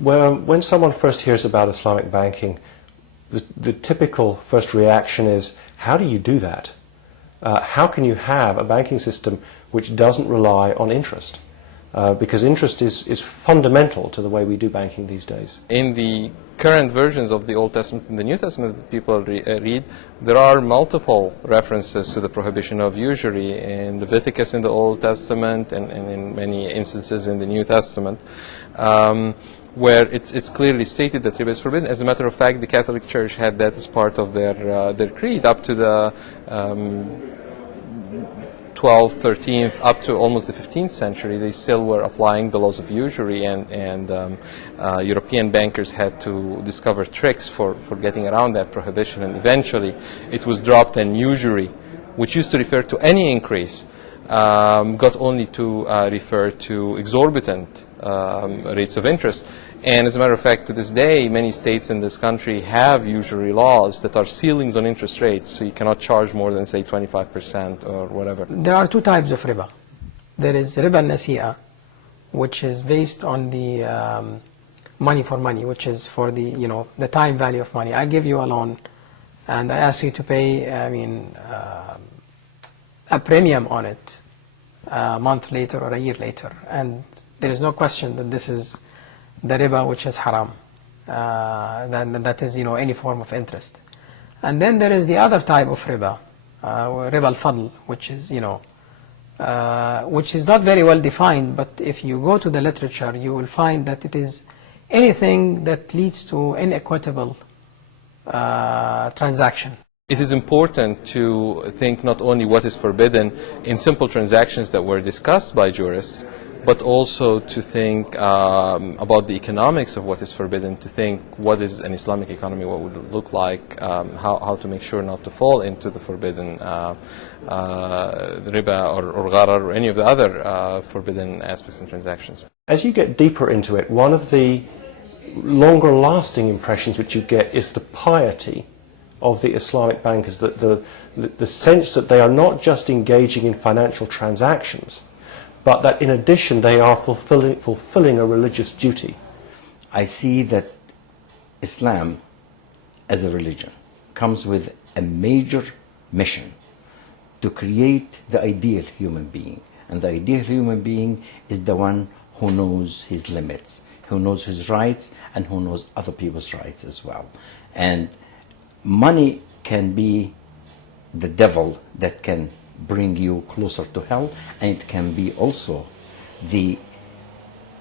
when someone first hears about Islamic banking, the typical first reaction is, how do you do that? How can you have a banking system which doesn't rely on interest? Because interest is fundamental to the way we do banking these days. In the current versions of the Old Testament and the New Testament that people read, there are multiple references to the prohibition of usury in Leviticus in the Old Testament and in many instances in the New Testament, where it's clearly stated that riba is forbidden. As a matter of fact, the Catholic Church had that as part of their creed up to the 12th, 13th, up to almost the 15th century. They still were applying the laws of usury, and European bankers had to discover tricks for getting around that prohibition, and eventually it was dropped, and usury, which used to refer to any increase, got only to refer to exorbitant rates of interest. And as a matter of fact, to this day, many states in this country have usury laws that are ceilings on interest rates, so you cannot charge more than, say, 25% or whatever. There are two types of riba. There is riba al-nasi'a, which is based on the money for money, which is for the, the time value of money. I give you a loan, and I ask you to pay, a premium on it a month later or a year later, and there is no question that this is the riba which is haram, that is, any form of interest. And then there is the other type of riba, riba al-fadl, which is, which is not very well defined, but if you go to the literature, you will find that it is anything that leads to inequitable transaction. It is important to think not only what is forbidden in simple transactions that were discussed by jurists, but also to think about the economics of what is forbidden, to think what is an Islamic economy, what would it look like, how to make sure not to fall into the forbidden riba or gharar or any of the other forbidden aspects in transactions. As you get deeper into it, one of the longer lasting impressions which you get is the piety of the Islamic bankers, the sense that they are not just engaging in financial transactions, but that in addition they are fulfilling a religious duty. I see that Islam as a religion comes with a major mission to create the ideal human being. And the ideal human being is the one who knows his limits, who knows his rights, and who knows other people's rights as well. And money can be the devil that can bring you closer to hell, and it can be also the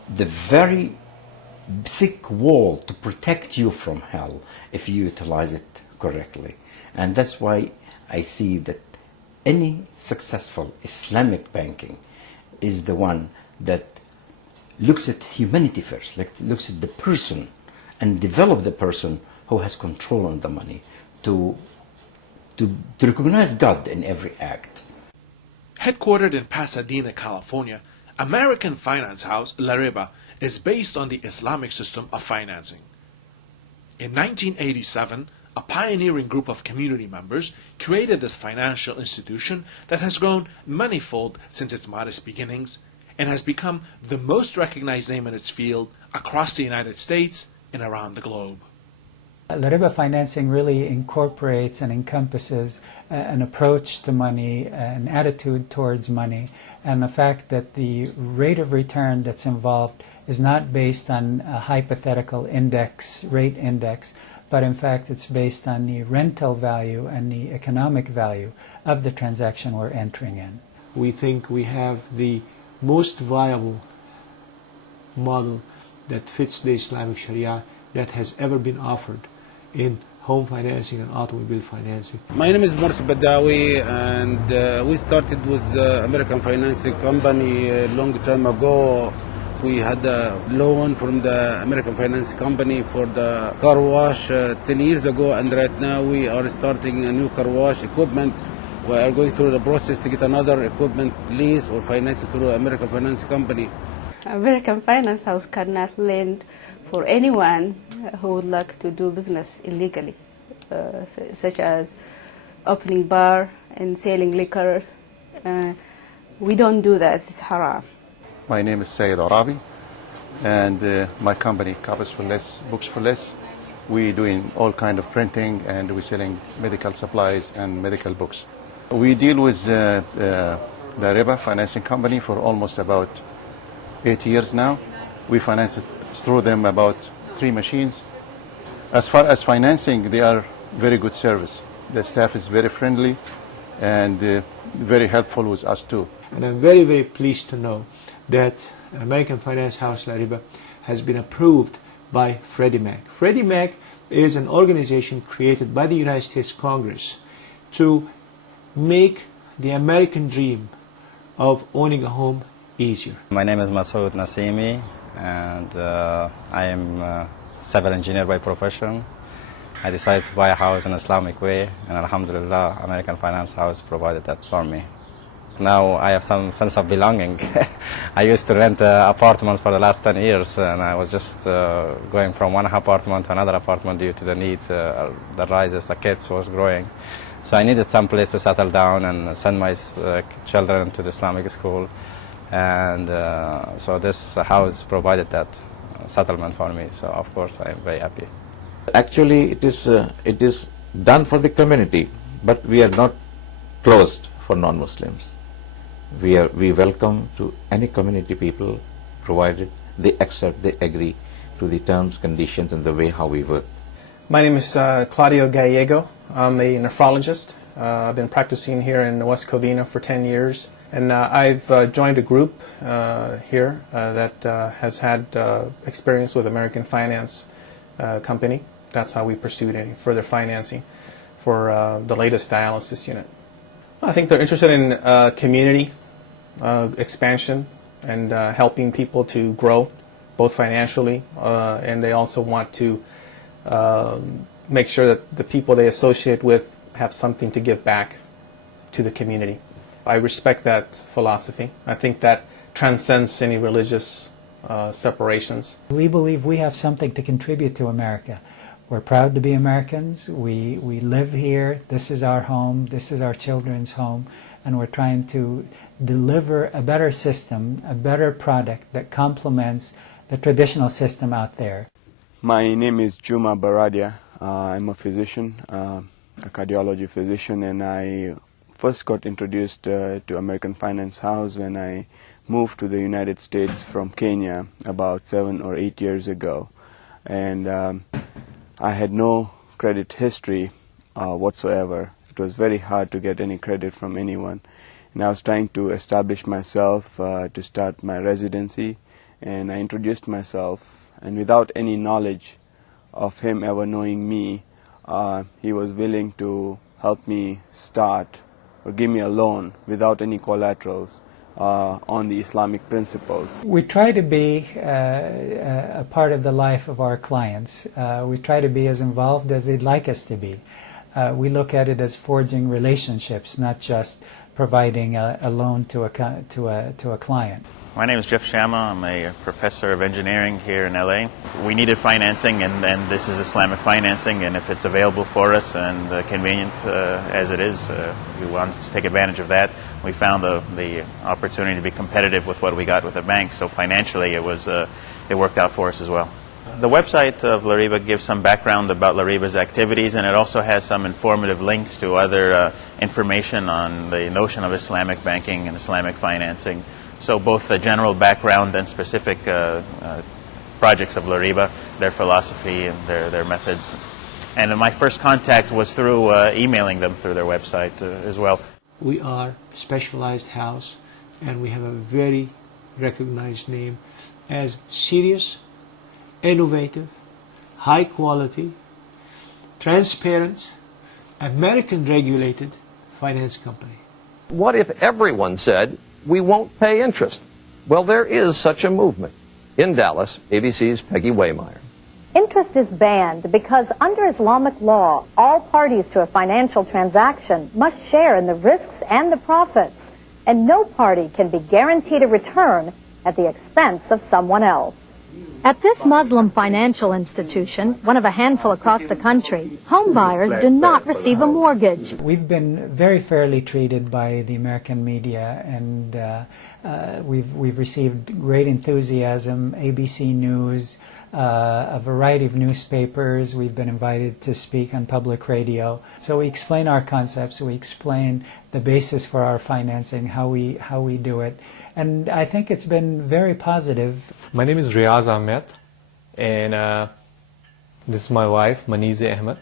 very thick wall to protect you from hell if you utilize it correctly. And that's why I see that any successful Islamic banking is the one that looks at humanity first, looks at the person and develop the person who has control on the money to recognize God in every act. Headquartered in Pasadena, California, American finance house La Riba is based on the Islamic system of financing. In 1987, a pioneering group of community members created this financial institution that has grown manifold since its modest beginnings and has become the most recognized name in its field across the United States and around the globe. La Riba financing really incorporates and encompasses an approach to money, an attitude towards money, and the fact that the rate of return that's involved is not based on a hypothetical rate index, but in fact it's based on the rental value and the economic value of the transaction we're entering in. We think we have the most viable model that fits the Islamic Sharia that has ever been offered in home financing and automobile financing. My name is Morsi Badawi, and we started with American Financing Company a long time ago. We had a loan from the American Financing Company for the car wash 10 years ago, and right now we are starting a new car wash equipment. We are going through the process to get another equipment lease or finance through American Financing Company. American Finance House cannot lend for anyone who would like to do business illegally, such as opening bar and selling liquor. We don't do that, it's haram. My name is Sayed Arabi. and my company, Copies for Less, Books for Less. We're doing all kind of printing, and we're selling medical supplies and medical books. We deal with the Lariba Financing Company for almost about 8 years now. We finance through them about 3 machines. As far as financing, they are very good service. The staff is very friendly and very helpful with us too. And I'm very, very pleased to know that American Finance House Lariba has been approved by Freddie Mac. Freddie Mac is an organization created by the United States Congress to make the American dream of owning a home easier. My name is Masoud Nasimi, and I am a civil engineer by profession. I decided to buy a house in Islamic way, and alhamdulillah, American Finance House provided that for me. Now I have some sense of belonging. I used to rent apartments for the last 10 years, and I was just going from one apartment to another apartment due to the needs, the rises, the kids was growing. So I needed some place to settle down and send my children to the Islamic school. And so this house provided that settlement for me, so of course I am very happy. Actually, it is done for the community, but we are not closed for non-Muslims. We welcome to any community people, provided they accept, they agree to the terms, conditions, and the way how we work. My name is Claudio Gallego. I'm a nephrologist. I've been practicing here in West Covina for 10 years. And I've joined a group here that has had experience with American Finance Company. That's how we pursued any further financing for the latest dialysis unit. I think they're interested in community expansion and helping people to grow, both financially, and they also want to make sure that the people they associate with have something to give back to the community. I respect that philosophy. I think that transcends any religious separations. We believe we have something to contribute to America. We're proud to be Americans. We live here. This is our home. This is our children's home. And we're trying to deliver a better system, a better product that complements the traditional system out there. My name is Juma Baradia. I'm a physician, a cardiology physician, and I first got introduced to American Finance House when I moved to the United States from Kenya about 7 or 8 years ago. And I had no credit history whatsoever. It was very hard to get any credit from anyone. And I was trying to establish myself to start my residency, and I introduced myself. And without any knowledge of him ever knowing me, he was willing to help me start or give me a loan without any collaterals on the Islamic principles. We try to be a part of the life of our clients. We try to be as involved as they'd like us to be. We look at it as forging relationships, not just providing a loan to a client. My name is Jeff Shama. I'm a professor of engineering here in LA. We needed financing, and this is Islamic financing, and if it's available for us and convenient as it is, we wanted to take advantage of that. We found the opportunity to be competitive with what we got with the bank, so financially it worked out for us as well. The website of Lariba gives some background about Lariba's activities, and it also has some informative links to other information on the notion of Islamic banking and Islamic financing. So both the general background and specific projects of Lariba, their philosophy and their methods. And my first contact was through emailing them through their website as well. We are a specialized house, and we have a very recognized name as serious, innovative, high quality, transparent, American regulated finance company. What if everyone said, we won't pay interest? Well, there is such a movement. In Dallas, ABC's Peggy Waymeyer. Interest is banned because under Islamic law, all parties to a financial transaction must share in the risks and the profits, and no party can be guaranteed a return at the expense of someone else. At this Muslim financial institution, one of a handful across the country, home buyers do not receive a mortgage. We've been very fairly treated by the American media, and we've received great enthusiasm. ABC News, a variety of newspapers. We've been invited to speak on public radio. So we explain our concepts. We explain the basis for our financing, how we do it, and I think it's been very positive. My name is Riaz Ahmed, and this is my wife, Manize Ahmed.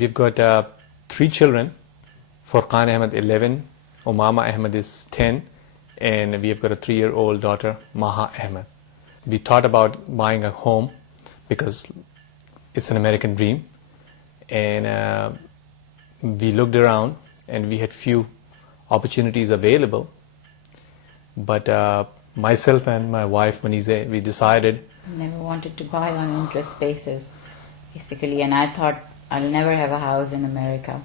We've got 3 children. Furqan Ahmed, 11, Umama Ahmed is 10, and we've got a 3-year-old daughter, Maha Ahmed. We thought about buying a home because it's an American dream, and we looked around and we had few opportunities available, but myself and my wife Manize, we decided. I never wanted to buy on an interest basis, basically, and I thought I'll never have a house in America.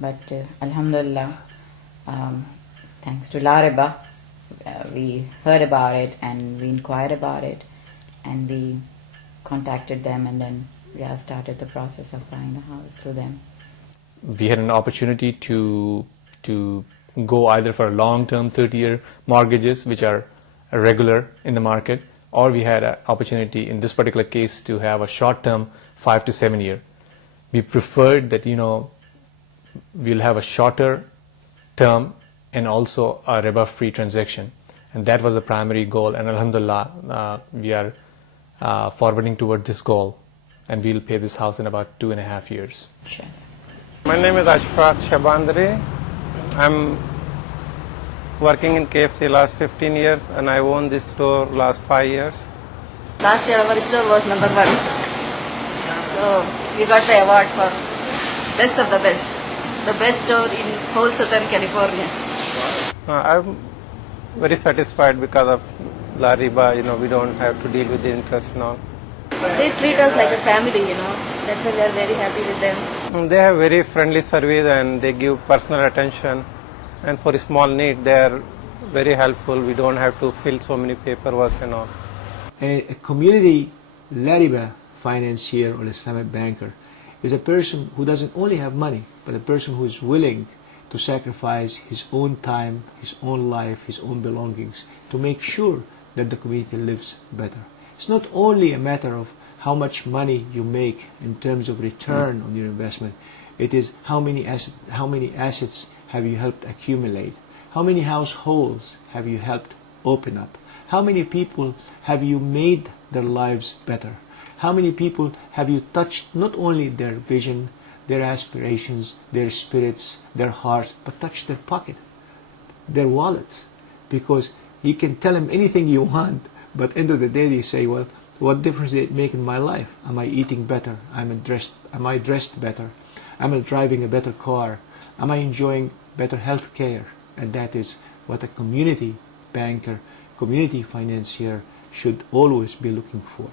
But Alhamdulillah, thanks to Lariba, we heard about it and we inquired about it, and we contacted them, and then we started the process of buying a house through them. We had an opportunity to go either for long-term 30-year mortgages, which are regular in the market, or we had an opportunity in this particular case to have a short-term 5 to 7 year. We preferred that, we'll have a shorter term and also a riba-free transaction, and that was the primary goal, and Alhamdulillah, we are forwarding toward this goal, and we'll pay this house in about 2.5 years. Sure. My name is Ashfaq Shabandri. I'm working in KFC last 15 years, and I own this store last 5 years. Last year our store was number 1. So we got the award for best of the best store in whole Southern California. I'm very satisfied because of La Riba, we don't have to deal with the interest and all. They treat us like a family, That's why we are very happy with them. They have very friendly service and they give personal attention. And for a small need, they are very helpful. We don't have to fill so many paperwork and all. A community Lariba financier or Islamic banker is a person who doesn't only have money, but a person who is willing to sacrifice his own time, his own life, his own belongings to make sure that the community lives better. It's not only a matter of how much money you make in terms of return on your investment. It is how many assets have you helped accumulate? How many households have you helped open up? How many people have you made their lives better? How many people have you touched not only their vision, their aspirations, their spirits, their hearts, but touched their pocket, their wallets? Because you can tell them anything you want, but end of the day they say, well, what difference did it make in my life? Am I eating better? Am I dressed better? Am I driving a better car? Am I enjoying better health care? And that is what a community banker, community financier should always be looking for.